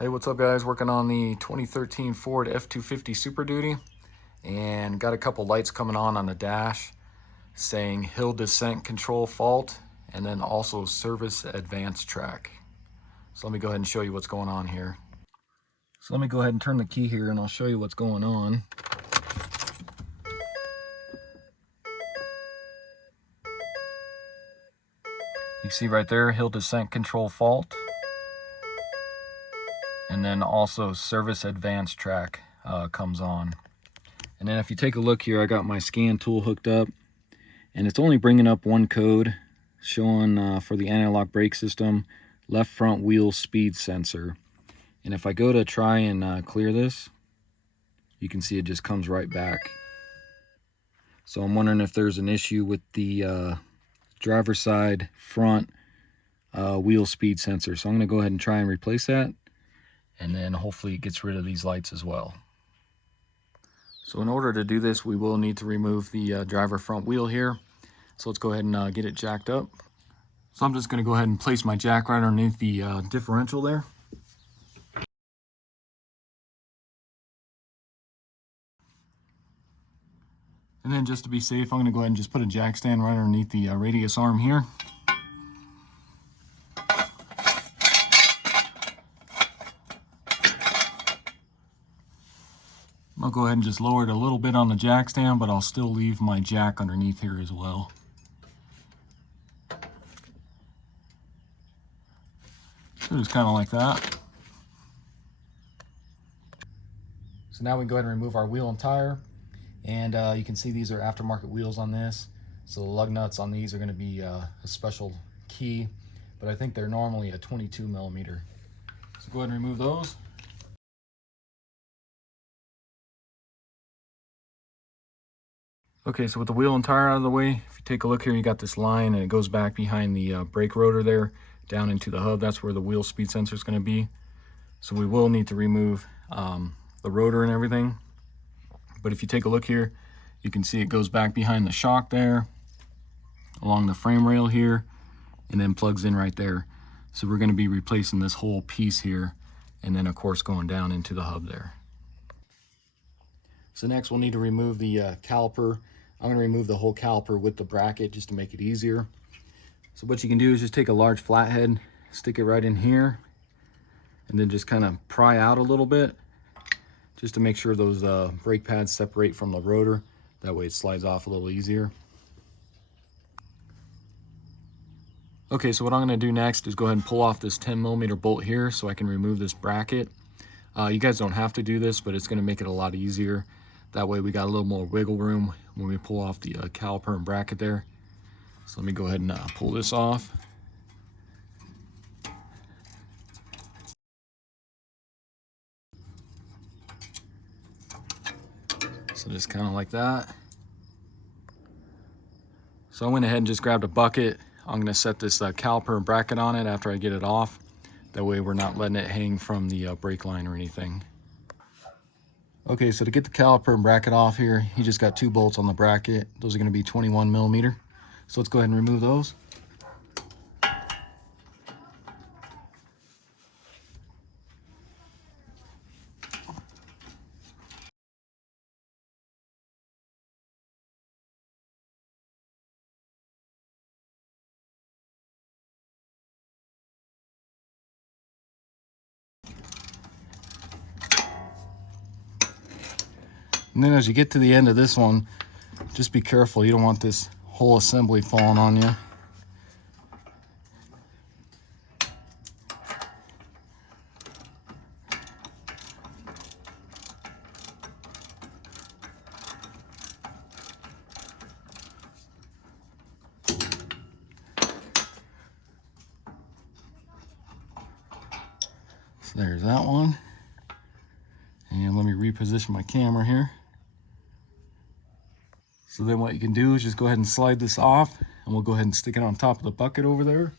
Hey, what's up guys? Working on the 2013 Ford F250 Superduty and got a couple lights coming on the dash saying hill descent control fault and then also service AdvanceTrac. So let me go ahead and show you what's going on here. So let me go ahead and turn the key here and I'll show you what's going on. You see right there, hill descent control fault. And then also service AdvanceTrac comes on. And then if you take a look here, I got my scan tool hooked up and it's only bringing up one code showing for the anti-lock brake system, left front wheel speed sensor. And if I go to try and clear this, you can see it just comes right back. So I'm wondering if there's an issue with the driver's side front wheel speed sensor. So I'm going to go ahead and try and replace that. And then hopefully it gets rid of these lights as well. So in order to do this, we will need to remove the driver front wheel here. So let's go ahead and get it jacked up. So I'm just going to go ahead and place my jack right underneath the differential there. And then just to be safe, I'm going to go ahead and just put a jack stand right underneath the radius arm here. I'll go ahead and just lower it a little bit on the jack stand, but I'll still leave my jack underneath here as well. So just kind of like that. So now we can go ahead and remove our wheel and tire. And you can see these are aftermarket wheels on this. So the lug nuts on these are going to be a special key, but I think they're normally a 22 millimeter. So go ahead and remove those. Okay, so with the wheel and tire out of the way, if you take a look here, you got this line and it goes back behind the brake rotor there, down into the hub. That's where the wheel speed sensor is going to be. So we will need to remove the rotor and everything. But if you take a look here, you can see it goes back behind the shock there, along the frame rail here, and then plugs in right there. So we're going to be replacing this whole piece here, and then of course going down into the hub there. So next we'll need to remove the caliper. I'm going to remove the whole caliper with the bracket just to make it easier. So what you can do is just take a large flathead, stick it right in here, and then just kind of pry out a little bit, just to make sure those brake pads separate from the rotor. That way it slides off a little easier. Okay, so what I'm going to do next is go ahead and pull off this 10 millimeter bolt here so I can remove this bracket. You guys don't have to do this, but it's going to make it a lot easier. That way we got a little more wiggle room when we pull off the caliper and bracket there. So let me go ahead and pull this off. So just kind of like that. So I went ahead and just grabbed a bucket. I'm going to set this caliper and bracket on it after I get it off. That way we're not letting it hang from the brake line or anything. Okay, so to get the caliper and bracket off here, you just got 2 bolts on the bracket. Those are going to be 21 millimeter. So let's go ahead and remove those. And then as you get to the end of this one, just be careful. You don't want this whole assembly falling on you. So there's that one. And let me reposition my camera here. So then what you can do is just go ahead and slide this off, and we'll go ahead and stick it on top of the bucket over there.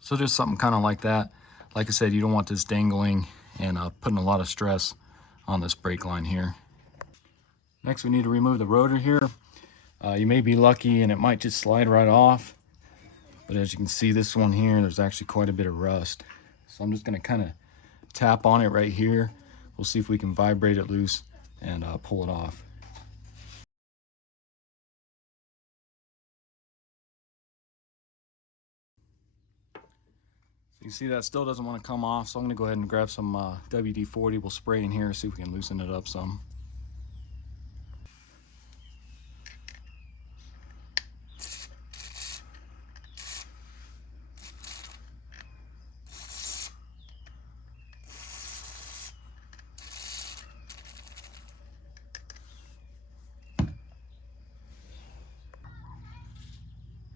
So just something kind of like that. Like I said, you don't want this dangling and putting a lot of stress on this brake line here. Next, we need to remove the rotor here. You may be lucky and it might just slide right off. But as you can see, this one here, there's actually quite a bit of rust. So I'm just gonna kind of tap on it right here. We'll see if we can vibrate it loose and pull it off. So you see that still doesn't want to come off, so I'm gonna go ahead and grab some WD-40. We'll spray in here, see if we can loosen it up some.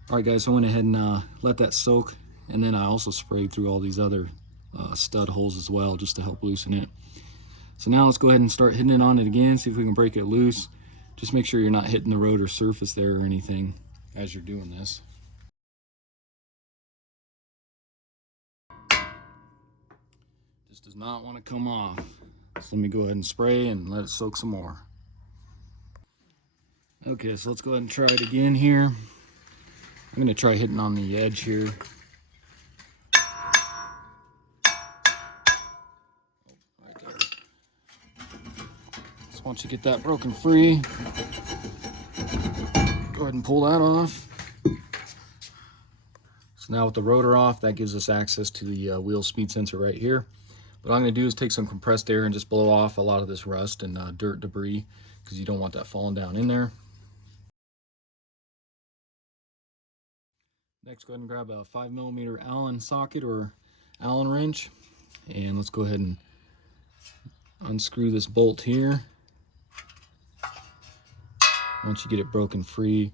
Alright guys, so I went ahead and let that soak, and then I also sprayed through all these other stud holes as well, just to help loosen it. So now let's go ahead and start hitting it on it again, see if we can break it loose. Just make sure you're not hitting the rotor surface there or anything as you're doing this. This does not want to come off. So let me go ahead and spray and let it soak some more. Okay, so let's go ahead and try it again here. I'm going to try hitting on the edge here. Right there. So once you get that broken free, go ahead and pull that off. So now with the rotor off, that gives us access to the wheel speed sensor right here. What I'm going to do is take some compressed air and just blow off a lot of this rust and dirt debris, because you don't want that falling down in there. Next, go ahead and grab a 5mm Allen socket or Allen wrench, and let's go ahead and unscrew this bolt here. Once you get it broken free,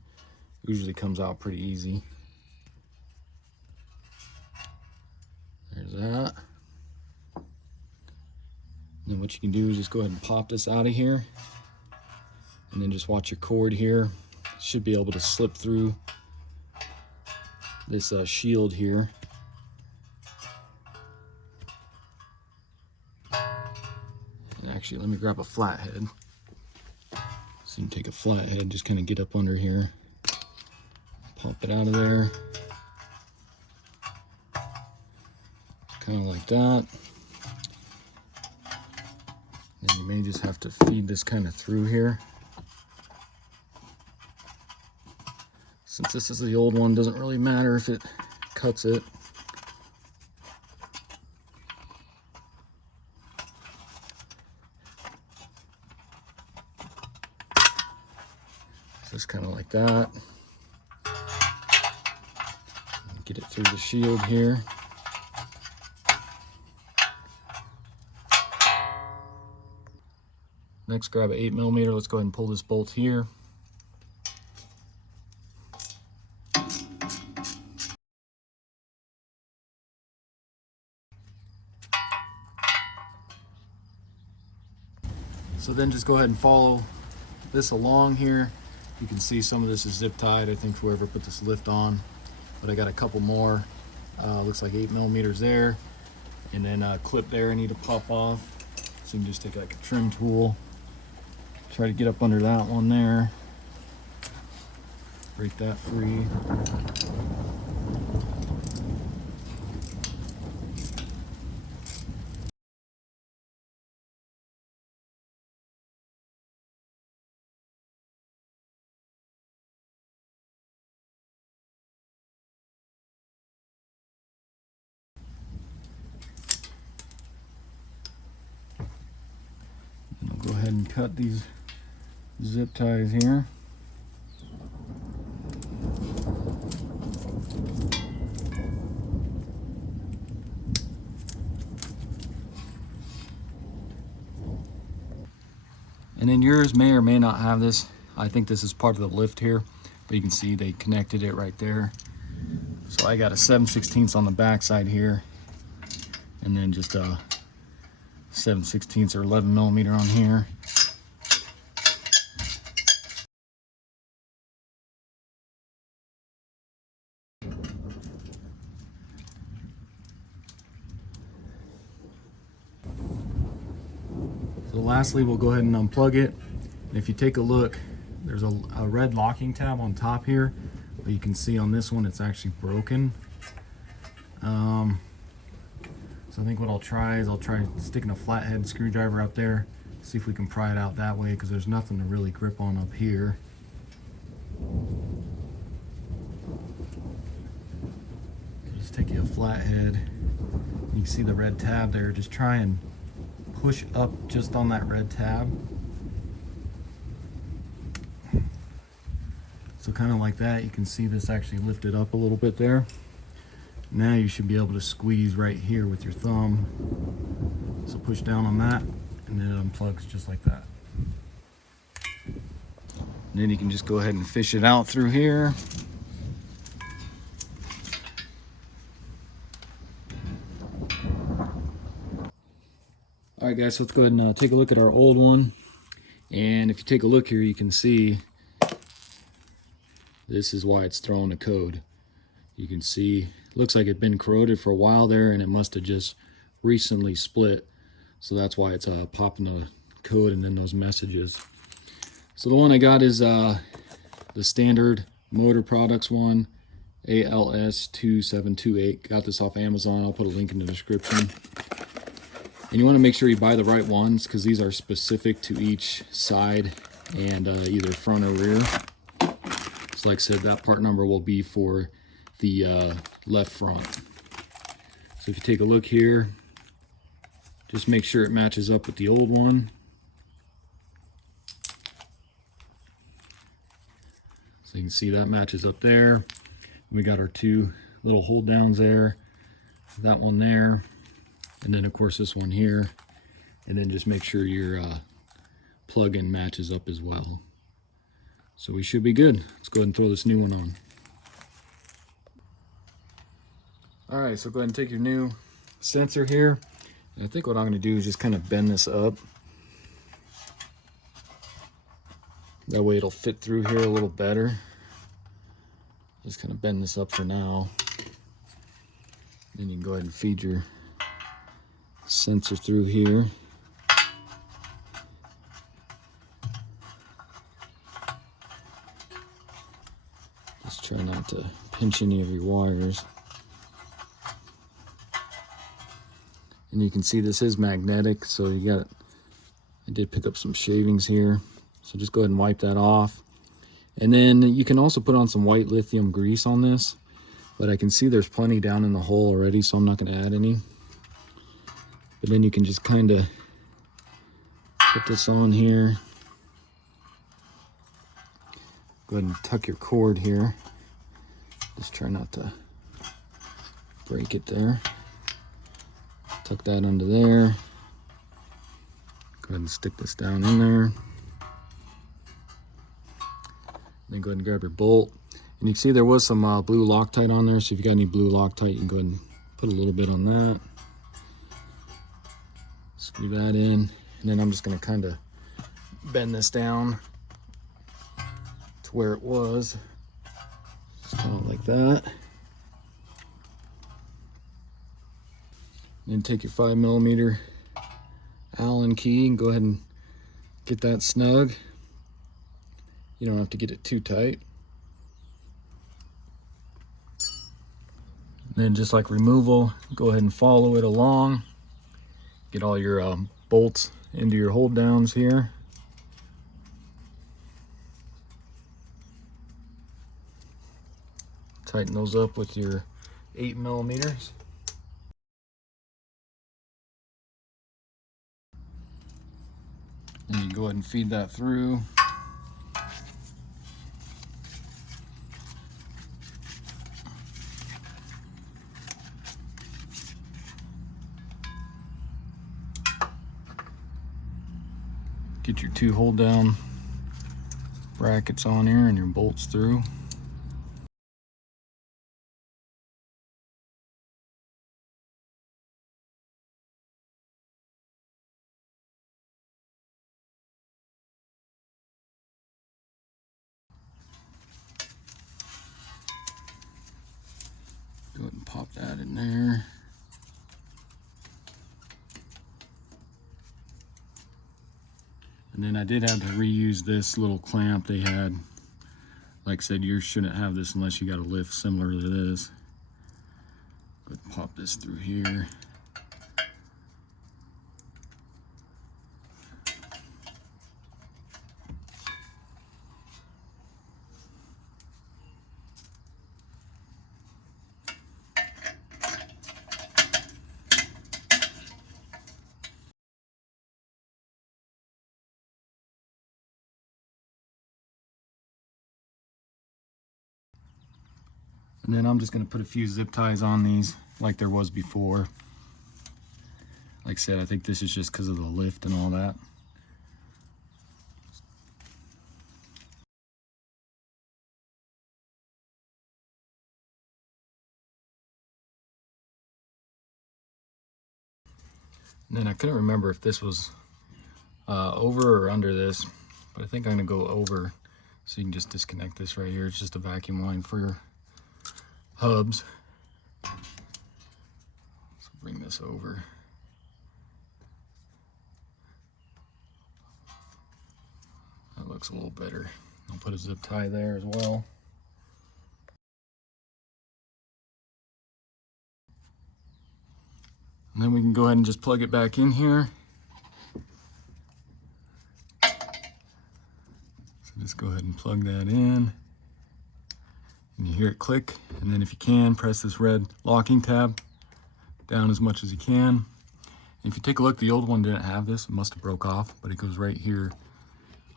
it usually comes out pretty easy. There's that. And then what you can do is just go ahead and pop this out of here, and then just watch your cord here. It should be able to slip through this shield here. And actually, let me grab a flathead. So you can take a flathead, just kind of get up under here, pop it out of there. Kind of like that. Then you may just have to feed this kind of through here. Since this is the old one, doesn't really matter if it cuts it. Just kind of like that. Get it through the shield here. Next, grab an 8mm. Let's go ahead and pull this bolt here. So then just go ahead and follow this along here. You can see some of this is zip tied. I think whoever put this lift on, but I got a couple more. Looks like 8mm there, and then a clip there I need to pop off. So you can just take like a trim tool, try to get up under that one there, break that free. Go ahead and cut these zip ties here. And then yours may or may not have this. I think this is part of the lift here, but you can see they connected it right there. So I got a 7/16 on the back side here, and then just a 7/16 or 11mm on here. So lastly, we'll go ahead and unplug it. And if you take a look, there's a red locking tab on top here, but you can see on this one it's actually broken. So I think what I'll try is sticking a flathead screwdriver up there, see if we can pry it out that way, because there's nothing to really grip on up here. Just take you a flathead. You can see the red tab there. Just try and push up just on that red tab. So kind of like that. You can see this actually lifted up a little bit there. Now you should be able to squeeze right here with your thumb. So push down on that, and then it unplugs just like that. And then you can just go ahead and fish it out through here. All right, guys, so let's go ahead and take a look at our old one. And if you take a look here, you can see this is why it's throwing a code. You can see, looks like it's been corroded for a while there, and it must have just recently split. So that's why it's popping the code and then those messages. So the one I got is the standard Motor Products one, ALS2728. Got this off Amazon. I'll put a link in the description. And you want to make sure you buy the right ones, because these are specific to each side and either front or rear. So like I said, that part number will be for the left front. So if you take a look here, just make sure it matches up with the old one. So you can see that matches up there. We got our two little hold downs there, that one there, and then of course this one here. And then just make sure your plug-in matches up as well. So we should be good. Let's go ahead and throw this new one on. All right, so go ahead and take your new sensor here. And I think what I'm going to do is just kind of bend this up. That way it'll fit through here a little better. Just kind of bend this up for now. Then you can go ahead and feed your sensor through here. Just try not to pinch any of your wires. And you can see this is magnetic, so I did pick up some shavings here. So just go ahead and wipe that off. And then you can also put on some white lithium grease on this, but I can see there's plenty down in the hole already, so I'm not going to add any. But then you can just kind of put this on here. Go ahead and tuck your cord here. Just try not to break it there. Tuck that under there. Go ahead and stick this down in there. Then go ahead and grab your bolt. And you can see there was some blue Loctite on there, so if you got any blue Loctite, you can go ahead and put a little bit on that. Screw that in. And then I'm just going to kind of bend this down to where it was. Just kind of like that. Then take your 5mm Allen key and go ahead and get that snug. You don't have to get it too tight. Then just like removal, go ahead and follow it along. Get all your bolts into your hold downs here. Tighten those up with your 8mm. And you go ahead and feed that through. Get your two hold down brackets on here and your bolts through. Go ahead and pop that in there. And And then I did have to reuse this little clamp they had. Like I said, yours shouldn't have this unless you got a lift similar to this. Go ahead and pop this through here. And then I'm just going to put a few zip ties on these like there was before. Like I said, I think this is just because of the lift and all that. And then I couldn't remember if this was over or under this, but I think I'm going to go over, so you can just disconnect this right here. It's just a vacuum line for your hubs. So bring this over. That looks a little better. I'll put a zip tie there as well. And then we can go ahead and just plug it back in here. So just go ahead and plug that in. And you hear it click. And then if you can, press this red locking tab down as much as you can. And if you take a look, the old one didn't have this. It must have broke off, but it goes right here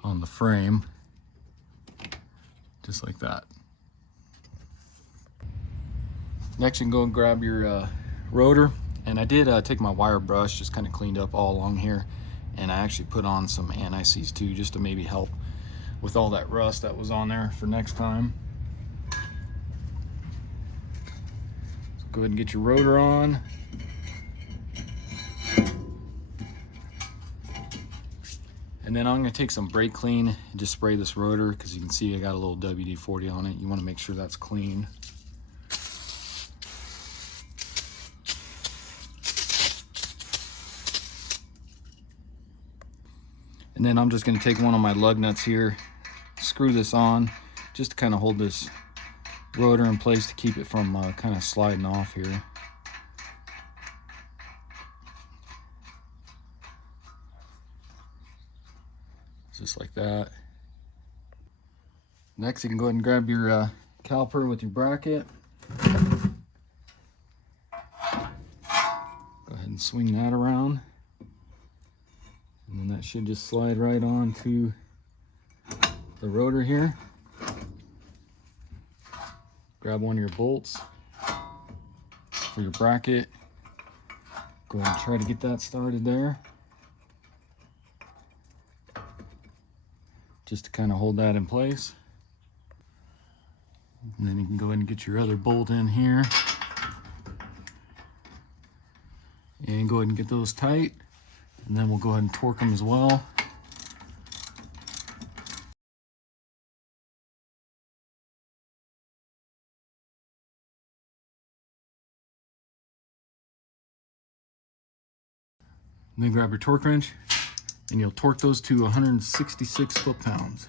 on the frame. Just like that. Next, you can go and grab your rotor. And I did take my wire brush, just kind of cleaned up all along here, and I actually put on some anti-seize too, just to maybe help with all that rust that was on there for next time. So go ahead and get your rotor on. And then I'm going to take some brake clean and just spray this rotor, because you can see I got a little WD-40 on it. You want to make sure that's clean. And then I'm just going to take one of my lug nuts here, screw this on, just to kind of hold this rotor in place to keep it from kind of sliding off here. Just like that. Next, you can go ahead and grab your caliper with your bracket. Go ahead and swing that around. And then that should just slide right on to the rotor here. Grab one of your bolts for your bracket. Go ahead and try to get that started there. Just to kind of hold that in place. And then you can go ahead and get your other bolt in here. And go ahead and get those tight. And then we'll go ahead and torque them as well. And then grab your torque wrench, and you'll torque those to 166 foot-pounds.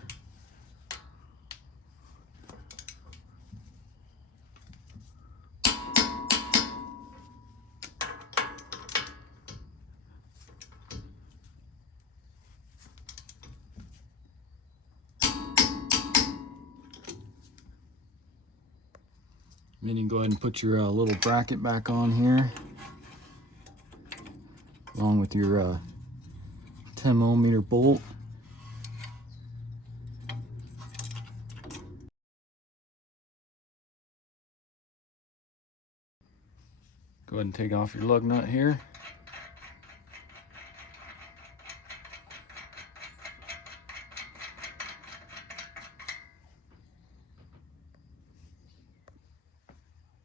Then you can go ahead and put your little bracket back on here, along with your 10mm bolt. Go ahead and take off your lug nut here.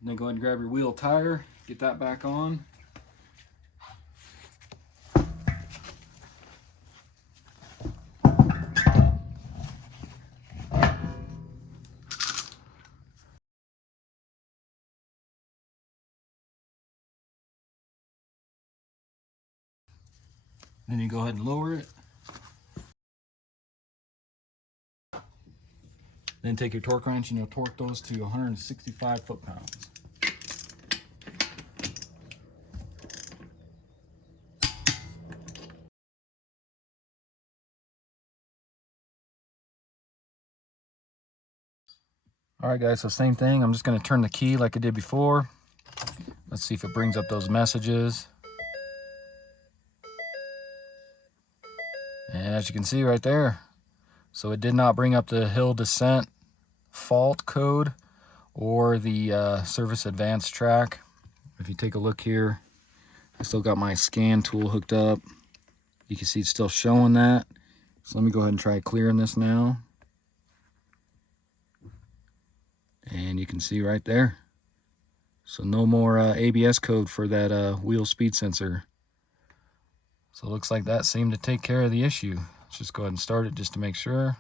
And then go ahead and grab your wheel tire, get that back on. Then you go ahead and lower it. Then take your torque wrench and you'll torque those to 165 foot-pounds. All right guys, so same thing. I'm just gonna turn the key like I did before. Let's see if it brings up those messages. And as you can see right there, so it did not bring up the hill descent fault code or the service AdvanceTrac. If you take a look here, I still got my scan tool hooked up. You can see it's still showing that. So let me go ahead and try clearing this now. And you can see right there. So no more ABS code for that wheel speed sensor. So it looks like that seemed to take care of the issue. Let's just go ahead and start it just to make sure.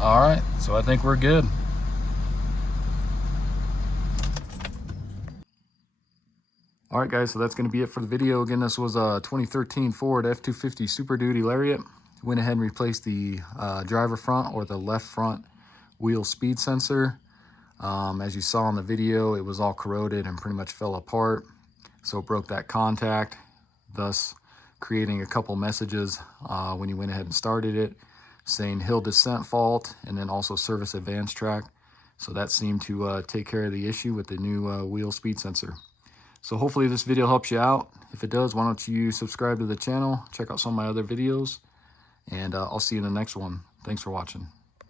All right, so I think we're good. All right guys, so that's gonna be it for the video. Again, this was a 2013 Ford F250 Super Duty Lariat. Went ahead and replaced the driver front or the left front wheel speed sensor. As you saw in the video, it was all corroded and pretty much fell apart. So it broke that contact, thus creating a couple messages when you went ahead and started it, saying hill descent fault and then also service AdvanceTrac. So that seemed to take care of the issue with the new wheel speed sensor. So hopefully this video helps you out. If it does, why don't you subscribe to the channel, check out some of my other videos, and I'll see you in the next one. Thanks for watching.